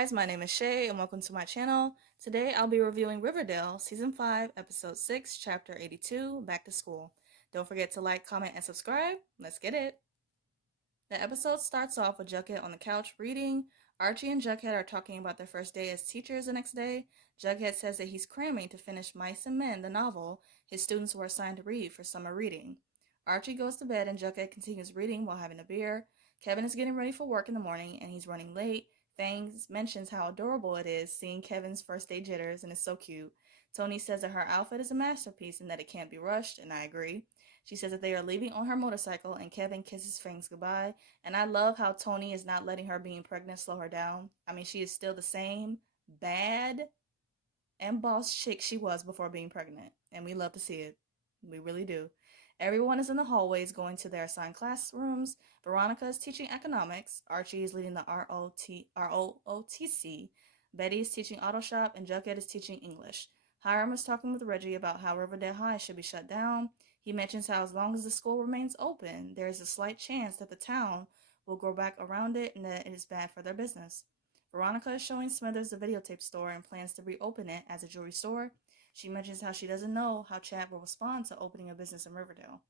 guys, my name is Shay and welcome to my channel. Today I'll be reviewing Riverdale Season 5, Episode 6, Chapter 82, Back to School. Don't forget to like, comment, and subscribe. Let's get it. The episode starts off with Jughead on the couch reading. Archie and Jughead are talking about their first day as teachers the next day. Jughead says that he's cramming to finish Mice and Men, the novel his students were assigned to read for summer reading. Archie goes to bed and Jughead continues reading while having a beer. Kevin is getting ready for work in the morning and he's running late. Fangs mentions how adorable it is seeing Kevin's first day jitters and it's so cute. Tony says that her outfit is a masterpiece and that it can't be rushed, and I agree. She says that they are leaving on her motorcycle and Kevin kisses Fangs goodbye. And I love how Tony is not letting her being pregnant slow her down. I mean, she is still the same bad and boss chick she was before being pregnant. And we love to see it. We really do. Everyone is in the hallways going to their assigned classrooms. Veronica is teaching economics. Archie is leading the ROTC. Betty is teaching auto shop and Jughead is teaching English. Hiram is talking with Reggie about how Riverdale High should be shut down. He mentions how as long as the school remains open, there is a slight chance that the town will grow back around it and that it is bad for their business. Veronica is showing Smithers the videotape store and plans to reopen it as a jewelry store. She mentions how she doesn't know how Chad will respond to opening a business in Riverdale.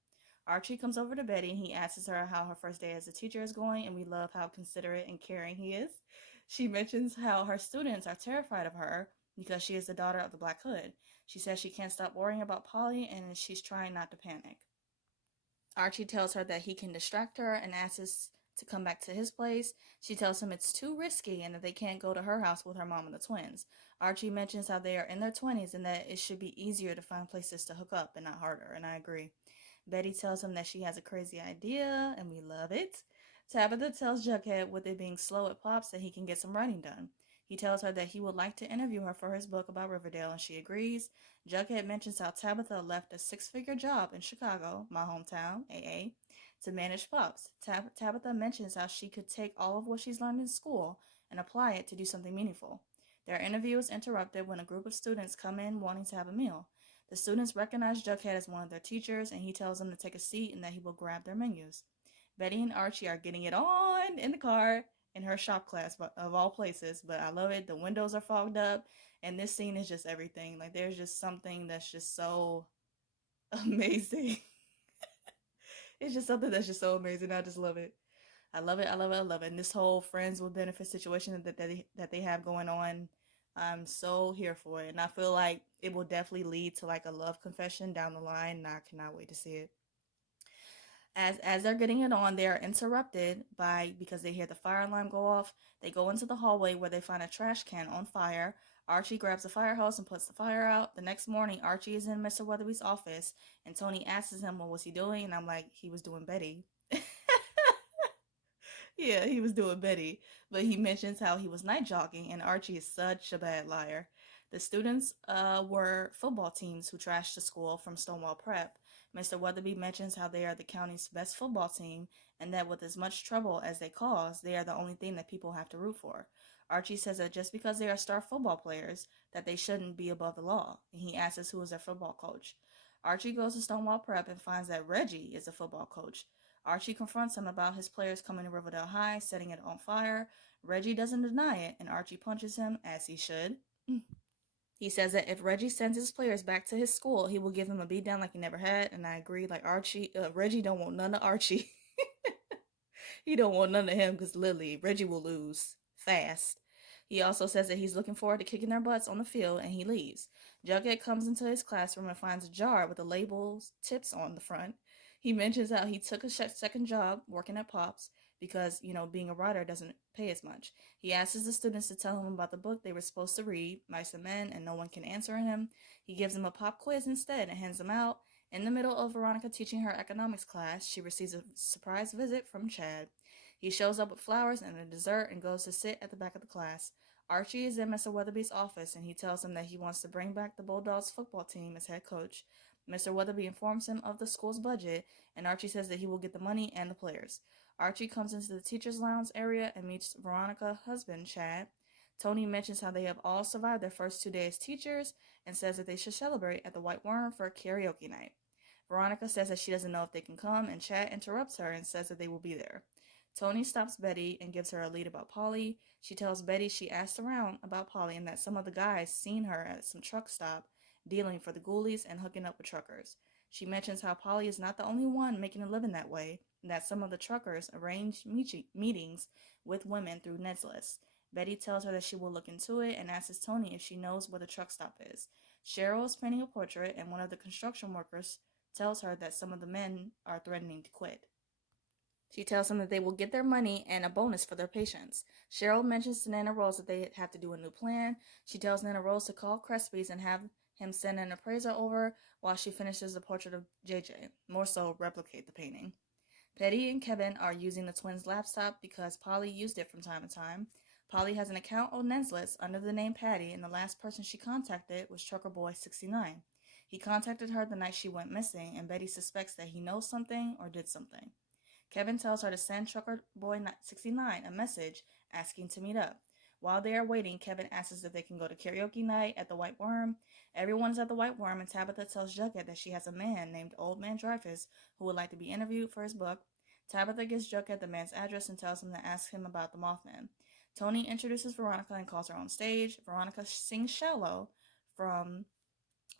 Archie comes over to Betty and he asks her how her first day as a teacher is going, and we love how considerate and caring he is. She mentions how her students are terrified of her because she is the daughter of the Black Hood. She says she can't stop worrying about Polly and she's trying not to panic. Archie tells her that he can distract her and asks to come back to his place. She tells him it's too risky and that they can't go to her house with her mom and the twins. Archie mentions how they are in their 20s and that it should be easier to find places to hook up and not harder, and I agree. Betty tells him that she has a crazy idea, and we love it. Tabitha tells Jughead, with it being slow at Pops, that he can get some writing done. He tells her that he would like to interview her for his book about Riverdale, and she agrees. Jughead mentions how Tabitha left a six-figure job in Chicago, my hometown, AA, to manage Pops. Tabitha mentions how she could take all of what she's learned in school and apply it to do something meaningful. Their interview is interrupted when a group of students come in wanting to have a meal. The students recognize Jughead as one of their teachers, and he tells them to take a seat and that he will grab their menus. Betty and Archie are getting it on in the car in her shop class, of all places, but I love it. The windows are fogged up, and this scene is just everything. Like, there's just something that's just so amazing. It's just something that's just so amazing. I just love it. I love it. I love it. I love it. And this whole friends with benefits situation that they have going on, I'm so here for it. And I feel like it will definitely lead to like a love confession down the line. And I cannot wait to see it. As they're getting it on, they are interrupted because they hear the fire alarm go off. They go into the hallway where they find a trash can on fire. Archie grabs a fire hose and puts the fire out. The next morning, Archie is in Mr. Weatherby's office, and Tony asks him, what was he doing? And I'm like, he was doing Betty. Yeah, he was doing Betty, but he mentions how he was night jogging, and Archie is such a bad liar. The students were football teams who trashed the school from Stonewall Prep. Mr. Weatherby mentions how they are the county's best football team, and that with as much trouble as they cause, they are the only thing that people have to root for. Archie says that just because they are star football players, that they shouldn't be above the law, and he asks us who is their football coach. Archie goes to Stonewall Prep and finds that Reggie is the football coach. Archie confronts him about his players coming to Riverdale High, setting it on fire. Reggie doesn't deny it, and Archie punches him, as he should. He says that if Reggie sends his players back to his school, he will give him a beatdown like he never had, and I agree. Like Reggie don't want none of Archie. He don't want none of him because Reggie will lose fast. He also says that he's looking forward to kicking their butts on the field, and he leaves. Jughead comes into his classroom and finds a jar with the labels tips on the front. He mentions how he took a second job working at Pops because, being a writer doesn't pay as much. He asks the students to tell him about the book they were supposed to read, Mice and Men, and no one can answer him. He gives them a pop quiz instead and hands them out. In the middle of Veronica teaching her economics class, she receives a surprise visit from Chad. He shows up with flowers and a dessert and goes to sit at the back of the class. Archie is in Mr. Weatherby's office and he tells him that he wants to bring back the Bulldogs football team as head coach. Mr. Weatherby informs him of the school's budget, and Archie says that he will get the money and the players. Archie comes into the teacher's lounge area and meets Veronica's husband, Chad. Tony mentions how they have all survived their first 2 days as teachers and says that they should celebrate at the White Worm for a karaoke night. Veronica says that she doesn't know if they can come, and Chad interrupts her and says that they will be there. Tony stops Betty and gives her a lead about Polly. She tells Betty she asked around about Polly and that some of the guys seen her at some truck stop dealing for the ghoulies and hooking up with truckers. She mentions how Polly is not the only one making a living that way, and that some of the truckers arrange meetings with women through Ned's List. Betty tells her that she will look into it and asks Tony if she knows where the truck stop is. Cheryl is painting a portrait, and one of the construction workers tells her that some of the men are threatening to quit. She tells them that they will get their money and a bonus for their patience. Cheryl mentions to Nana Rose that they have to do a new plan. She tells Nana Rose to call Crespi's and have him send an appraiser over while she finishes the portrait of JJ, more so replicate the painting. Betty and Kevin are using the twins' laptop because Polly used it from time to time. Polly has an account on Ned's List under the name Patty, and the last person she contacted was Trucker Boy 69. He contacted her the night she went missing, and Betty suspects that he knows something or did something. Kevin tells her to send Trucker Boy 69 a message asking to meet up. While they are waiting, Kevin asks if they can go to karaoke night at the White Worm. Everyone is at the White Worm, and Tabitha tells Jughead that she has a man named Old Man Dreyfus who would like to be interviewed for his book. Tabitha gives Jughead the man's address and tells him to ask him about the Mothman. Tony introduces Veronica and calls her on stage. Veronica sings Shallow from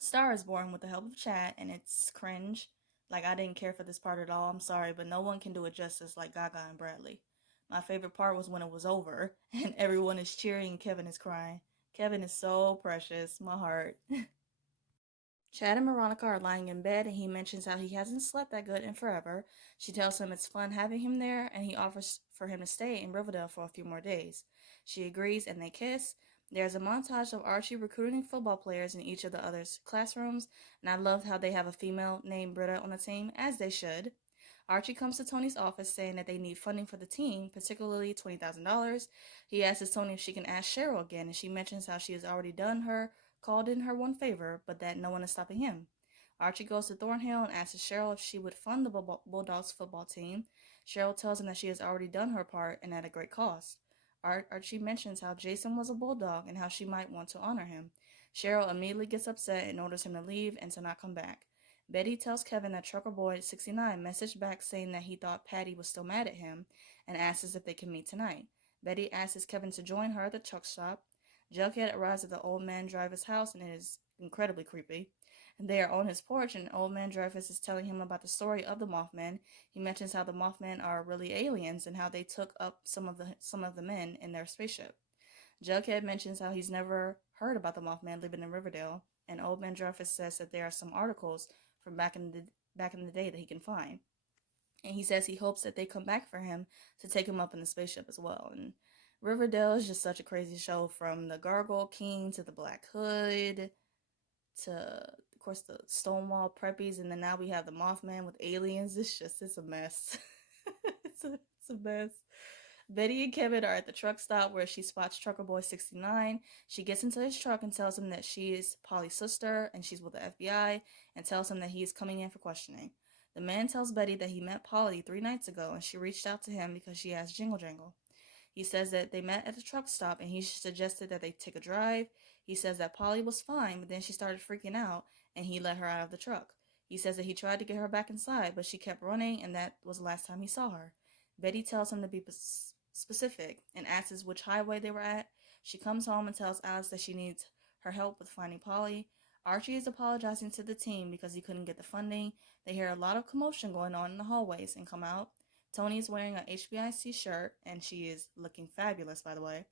Star is Born with the help of Chad, and it's cringe. Like, I didn't care for this part at all. I'm sorry, but no one can do it justice like Gaga and Bradley. My favorite part was when it was over and everyone is cheering and Kevin is crying. Kevin is so precious. My heart. Chad and Veronica are lying in bed, and he mentions how he hasn't slept that good in forever. She tells him it's fun having him there, and he offers for him to stay in Riverdale for a few more days. She agrees, and they kiss. There's a montage of Archie recruiting football players in each of the others' classrooms, and I love how they have a female named Britta on the team, as they should. Archie comes to Tony's office saying that they need funding for the team, particularly $20,000. He asks Tony if she can ask Cheryl again, and she mentions how she has already called in her one favor, but that no one is stopping him. Archie goes to Thornhill and asks Cheryl if she would fund the Bulldogs football team. Cheryl tells him that she has already done her part and at a great cost. Archie mentions how Jason was a bulldog and how she might want to honor him. Cheryl immediately gets upset and orders him to leave and to not come back. Betty tells Kevin that Trucker Boy 69 messaged back saying that he thought Patty was still mad at him and asks if they can meet tonight. Betty asks Kevin to join her at the truck stop. Jughead arrives at the Old Man Dreyfus' house, and it is incredibly creepy. They are on his porch, and Old Man Dreyfus is telling him about the story of the Mothman. He mentions how the Mothman are really aliens and how they took up some of the men in their spaceship. Jughead mentions how he's never heard about the Mothman living in Riverdale, and Old Man Dreyfus says that there are some articles from back in the day that he can find. And he says he hopes that they come back for him to take him up in the spaceship as well. And Riverdale is just such a crazy show, from the Gargoyle King to the Black Hood to, of course, the Stonewall Preppies, and then now we have the Mothman with aliens. It's a mess. it's a mess. Betty and Kevin are at the truck stop where she spots Trucker Boy 69. She gets into his truck and tells him that she is Polly's sister and she's with the FBI, and tells him that he is coming in for questioning. The man tells Betty that he met Polly 3 nights ago and she reached out to him because she has Jingle Jangle. He says that they met at the truck stop and he suggested that they take a drive. He says that Polly was fine, but then she started freaking out and he let her out of the truck. He says that he tried to get her back inside, but she kept running, and that was the last time he saw her. Betty tells him to be specific and asks which highway they were at. She comes home and tells Alice that she needs her help with finding Polly. Archie is apologizing to the team because he couldn't get the funding. They hear a lot of commotion going on in the hallways and come out. Tony is wearing an HBIC shirt, and she is looking fabulous, by the way.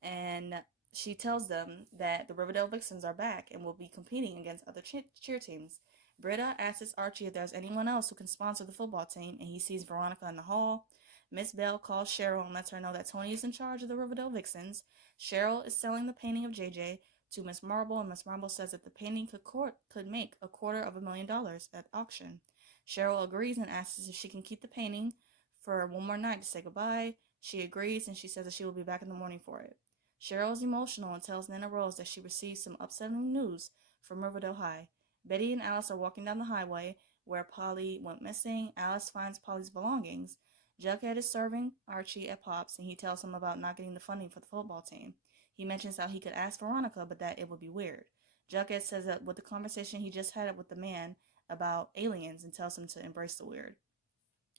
And she tells them that the Riverdale Vixens are back and will be competing against other cheer teams. Britta asks Archie if there's anyone else who can sponsor the football team, and he sees Veronica in the hall. Miss Bell calls Cheryl and lets her know that Tony is in charge of the Riverdale Vixens. Cheryl is selling the painting of JJ to Miss Marble, and Miss Marble says that the painting could make $250,000 at auction. Cheryl agrees and asks if she can keep the painting for one more night to say goodbye. She agrees, and she says that she will be back in the morning for it. Cheryl is emotional and tells Nana Rose that she received some upsetting news from Riverdale High. Betty and Alice are walking down the highway where Polly went missing. Alice finds Polly's belongings. Jughead is serving Archie at Pop's, and he tells him about not getting the funding for the football team. He mentions how he could ask Veronica, but that it would be weird. Jughead says that with the conversation he just had with the man about aliens, and tells him to embrace the weird.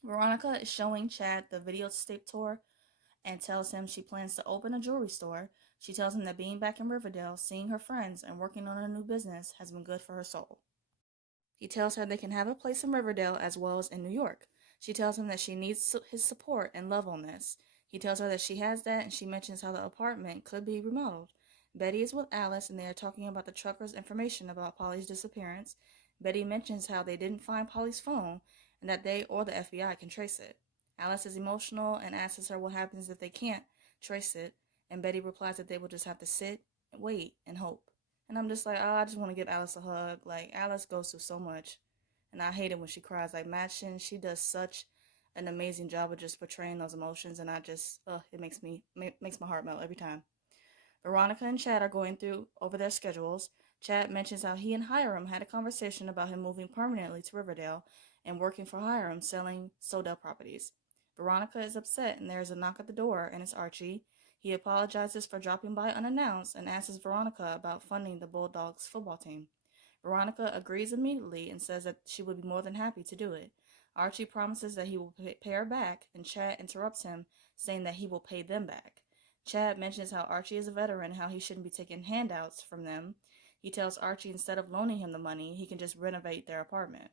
Veronica is showing Chad the videotape tour and tells him she plans to open a jewelry store. She tells him that being back in Riverdale, seeing her friends, and working on a new business has been good for her soul. He tells her they can have a place in Riverdale as well as in New York. She tells him that she needs his support and love on this. He tells her that she has that, and she mentions how the apartment could be remodeled. Betty is with Alice, and they are talking about the trucker's information about Polly's disappearance. Betty mentions how they didn't find Polly's phone, and that they or the FBI can trace it. Alice is emotional and asks her what happens if they can't trace it, and Betty replies that they will just have to sit, wait, and hope. And I'm just like, oh, I just want to give Alice a hug. Like, Alice goes through so much. And I hate it when she cries. Like, Madchen, she does such an amazing job of just portraying those emotions. And I just, it makes my heart melt every time. Veronica and Chad are going through over their schedules. Chad mentions how he and Hiram had a conversation about him moving permanently to Riverdale and working for Hiram selling Sodell properties. Veronica is upset and there is a knock at the door, and it's Archie. He apologizes for dropping by unannounced and asks Veronica about funding the Bulldogs football team. Veronica agrees immediately and says that she would be more than happy to do it. Archie promises that he will pay her back, and Chad interrupts him, saying that he will pay them back. Chad mentions how Archie is a veteran and how he shouldn't be taking handouts from them. He tells Archie instead of loaning him the money, he can just renovate their apartment.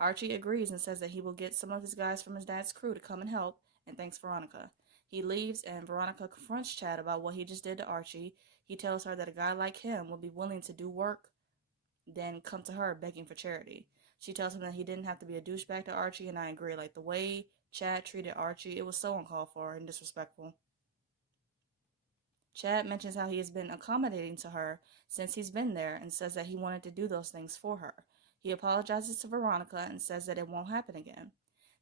Archie agrees and says that he will get some of his guys from his dad's crew to come and help, and thanks Veronica. He leaves, and Veronica confronts Chad about what he just did to Archie. He tells her that a guy like him would be willing to do work than come to her begging for charity. She tells him that he didn't have to be a douchebag to Archie, and I agree. Like, the way Chad treated Archie, it was so uncalled for and disrespectful. Chad mentions how he has been accommodating to her since he's been there and says that he wanted to do those things for her. He apologizes to Veronica and says that it won't happen again.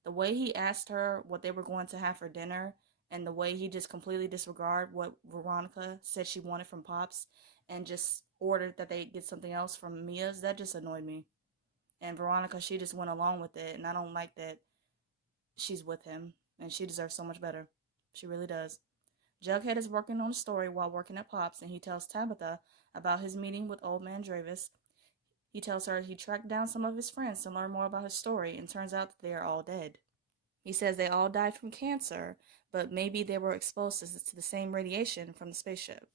The way he asked her what they were going to have for dinner and the way he just completely disregarded what Veronica said she wanted from Pops and just ordered that they get something else from Mia's, that just annoyed me. And Veronica, she just went along with it, and I don't like that she's with him, and she deserves so much better. She really does. Jughead is working on a story while working at Pops, and he tells Tabitha about his meeting with Old Man Dravis. He tells her he tracked down some of his friends to learn more about his story, and turns out that they are all dead. He says they all died from cancer, but maybe they were exposed to the same radiation from the spaceship.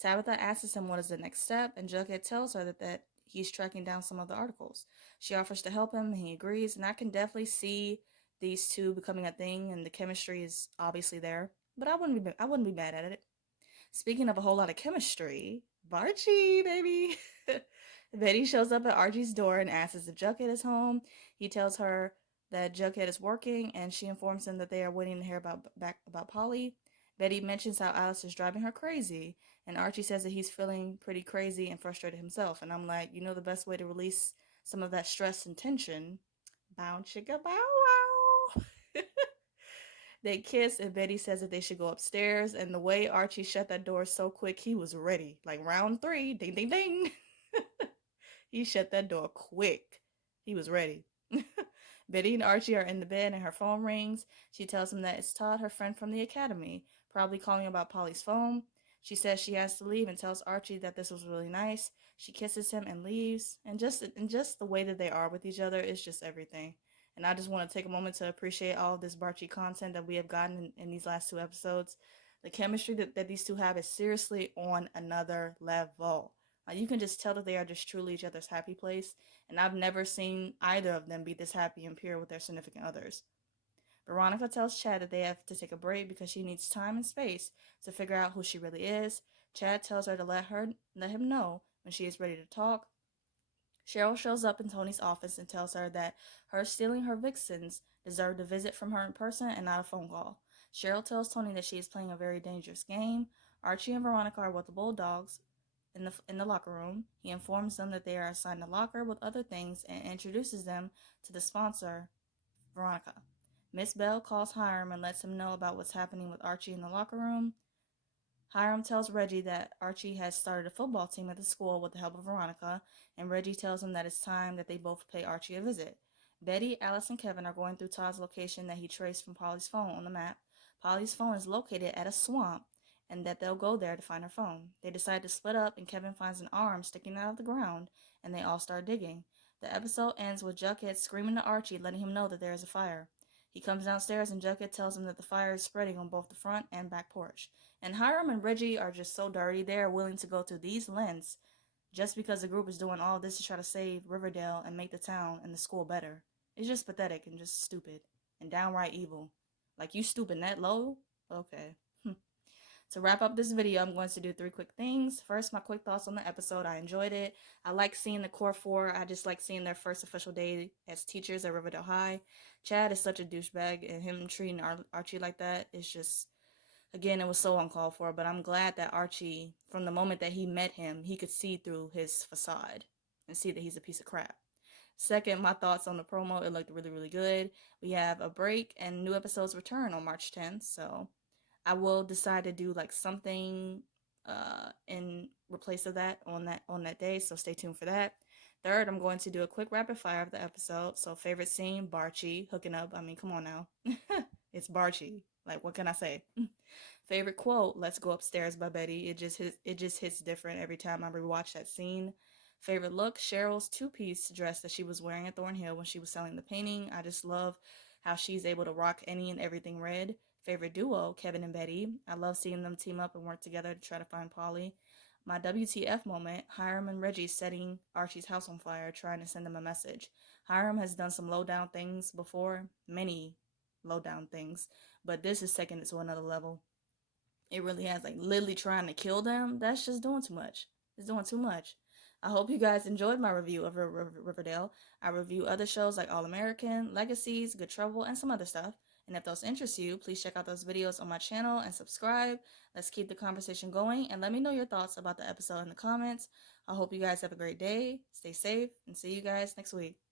Tabitha asks him what is the next step, and Jughead tells her that he's tracking down some of the articles. She offers to help him, and he agrees, and I can definitely see these two becoming a thing, and the chemistry is obviously there. But I wouldn't be mad at it. Speaking of a whole lot of chemistry, Barchie, baby. Betty shows up at Archie's door and asks if Jughead is home. He tells her that Jughead is working, and she informs him that they are waiting to hear about Polly. Betty mentions how Alice is driving her crazy, and Archie says that he's feeling pretty crazy and frustrated himself. And I'm like, the best way to release some of that stress and tension? Bow chicka bow wow. They kiss, and Betty says that they should go upstairs. And the way Archie shut that door so quick, he was ready. Like round 3, ding, ding, ding. He shut that door quick. He was ready. Betty and Archie are in the bed, and her phone rings. She tells him that it's Todd, her friend from the academy, probably calling about Polly's phone. She says she has to leave and tells Archie that this was really nice. She kisses him and leaves. And just the way that they are with each other is just everything. And I just want to take a moment to appreciate all of this Barchie content that we have gotten in these last 2 episodes. The chemistry that these two have is seriously on another level. You can just tell that they are just truly each other's happy place, and I've never seen either of them be this happy and pure with their significant others. Veronica tells Chad that they have to take a break because she needs time and space to figure out who she really is. Chad tells her to let him know when she is ready to talk. Cheryl shows up in Tony's office and tells her that her stealing her vixens deserved a visit from her in person and not a phone call. Cheryl tells Tony that she is playing a very dangerous game. Archie and Veronica are with the Bulldogs in the locker room. He informs them that they are assigned a locker with other things and introduces them to the sponsor, Veronica. Miss Bell calls Hiram and lets him know about what's happening with Archie in the locker room. Hiram tells Reggie that Archie has started a football team at the school with the help of Veronica, and Reggie tells him that it's time that they both pay Archie a visit. Betty, Alice, and Kevin are going through Todd's location that he traced from Polly's phone on the map. Polly's phone is located at a swamp, and that they'll go there to find her phone. They decide to split up, and Kevin finds an arm sticking out of the ground, and they all start digging. The episode ends with Jughead screaming to Archie, letting him know that there is a fire. He comes downstairs and Jughead tells him that the fire is spreading on both the front and back porch. And Hiram and Reggie are just so dirty, they are willing to go to these lengths just because the group is doing all this to try to save Riverdale and make the town and the school better. It's just pathetic and just stupid and downright evil. Like, you stooping that low? Okay. To wrap up this video, I'm going to do 3 quick things. First, my quick thoughts on the episode. I enjoyed it. I like seeing the core 4. I just like seeing their first official day as teachers at Riverdale High. Chad is such a douchebag, and him treating Archie like that is just, again, it was so uncalled for. But I'm glad that Archie, from the moment that he met him, he could see through his facade and see that he's a piece of crap. Second, my thoughts on the promo. It looked really, really good. We have a break and new episodes return on March 10th, so I will decide to do like something in replace of that on that day, so stay tuned for that. Third, I'm going to do a quick rapid fire of the episode. So favorite scene, Barchie hooking up. I mean, come on now. It's Barchie. Like, what can I say? Favorite quote, "Let's go upstairs" by Betty. It just hits different every time I rewatch that scene. Favorite look, Cheryl's 2-piece dress that she was wearing at Thornhill when she was selling the painting. I just love how she's able to rock any and everything red. Favorite duo, Kevin and Betty. I love seeing them team up and work together to try to find Polly. My WTF moment, Hiram and Reggie setting Archie's house on fire, trying to send him a message. Hiram has done some low-down things before, many low-down things, but this is taking it to another level. It really has, like, literally trying to kill them. That's just doing too much. It's doing too much. I hope you guys enjoyed my review of Riverdale. I review other shows like All American, Legacies, Good Trouble, and some other stuff. And if those interest you, please check out those videos on my channel and subscribe. Let's keep the conversation going, and let me know your thoughts about the episode in the comments. I hope you guys have a great day, stay safe, and see you guys next week.